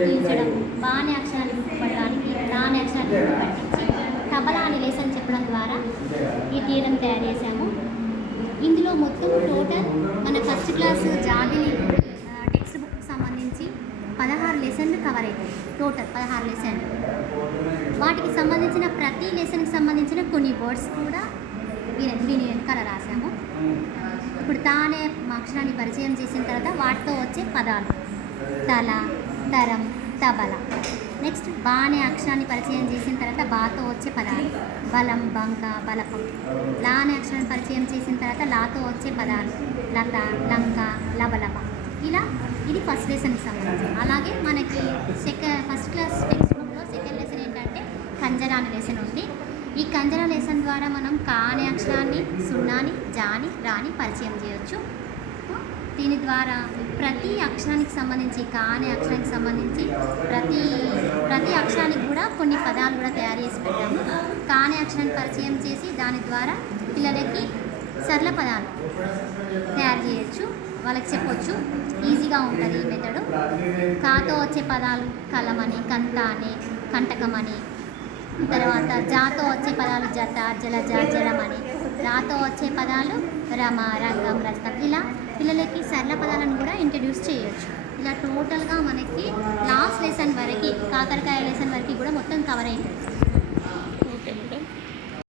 గుర్తించడం, బానే అక్షరాన్ని గుర్తుపట్టడానికి నానే అక్షరాన్ని గుర్తుపట్టించి తబలా అనే లెసన్ చెప్పడం ద్వారా ఈ థియరం తయారు చేశాము. ఇందులో మొత్తం టోటల్ మన ఫస్ట్ క్లాస్ జాగిని టెక్స్ట్ బుక్కి సంబంధించి 16 లెసన్లు కవర్ అవుతాయి. టోటల్ 16 లెసన్లు. వాటికి సంబంధించిన ప్రతి లెసన్కి సంబంధించిన కొన్ని వర్డ్స్ కూడా దీని వెనకాల రాసాము. ఇప్పుడు తానే అక్షరాన్ని పరిచయం చేసిన తర్వాత వాటితో వచ్చే పదాలు తల, తరం, తబల. నెక్స్ట్ బానే అక్షరాన్ని పరిచయం చేసిన తర్వాత బాతో వచ్చే పదాలు బలం, బంక, బలపం. లా అనే అక్షరాన్ని పరిచయం చేసిన తర్వాత లాతో వచ్చే పదాలు లత, లంక, లబలబ. ఇలా ఇది ఫస్ట్ లెసన్కి సంబంధించి. అలాగే మనకి ఫస్ట్ క్లాస్ టెక్స్ట్ బుక్లో సెకండ్ లెసన్ ఏంటంటే కంజరా అనే లెసన్ ఉంది. ఈ కంజరా లెసన్ ద్వారా మనం కా అనే అక్షరాన్ని, సున్నాని, జాని, రాని పరిచయం చేయొచ్చు. దీని ద్వారా ప్రతి అక్షరానికి సంబంధించి కా అనే అక్షరానికి సంబంధించి ప్రతి అక్షరానికి కూడా కొన్ని పదాలు కూడా తయారు చేసి పెట్టాము. కా అనే అక్షరాన్ని పరిచయం చేసి దాని ద్వారా పిల్లలకి సరళ పదాలు తయారు చేయొచ్చు, వాళ్ళకి చెప్పొచ్చు. ఈజీగా ఉంటుంది ఈ మెథడు. కాతో వచ్చే పదాలు కలమని, కంత అని, కంటకమని. తర్వాత జాతో వచ్చే పదాలు జత, జలజ, జలమని. రాతో వచ్చే పదాలు రమ, రంగం, రత్నం. ఇలా పిల్లలకి సరళ పదాలను కూడా ఇంట్రడ్యూస్ చేయొచ్చు. ఇలా టోటల్గా మనకి లాస్ట్ లెసన్ వరకు, కాకరకాయ లెసన్ వరకు కూడా మొత్తం కవర్ అవుతుంది.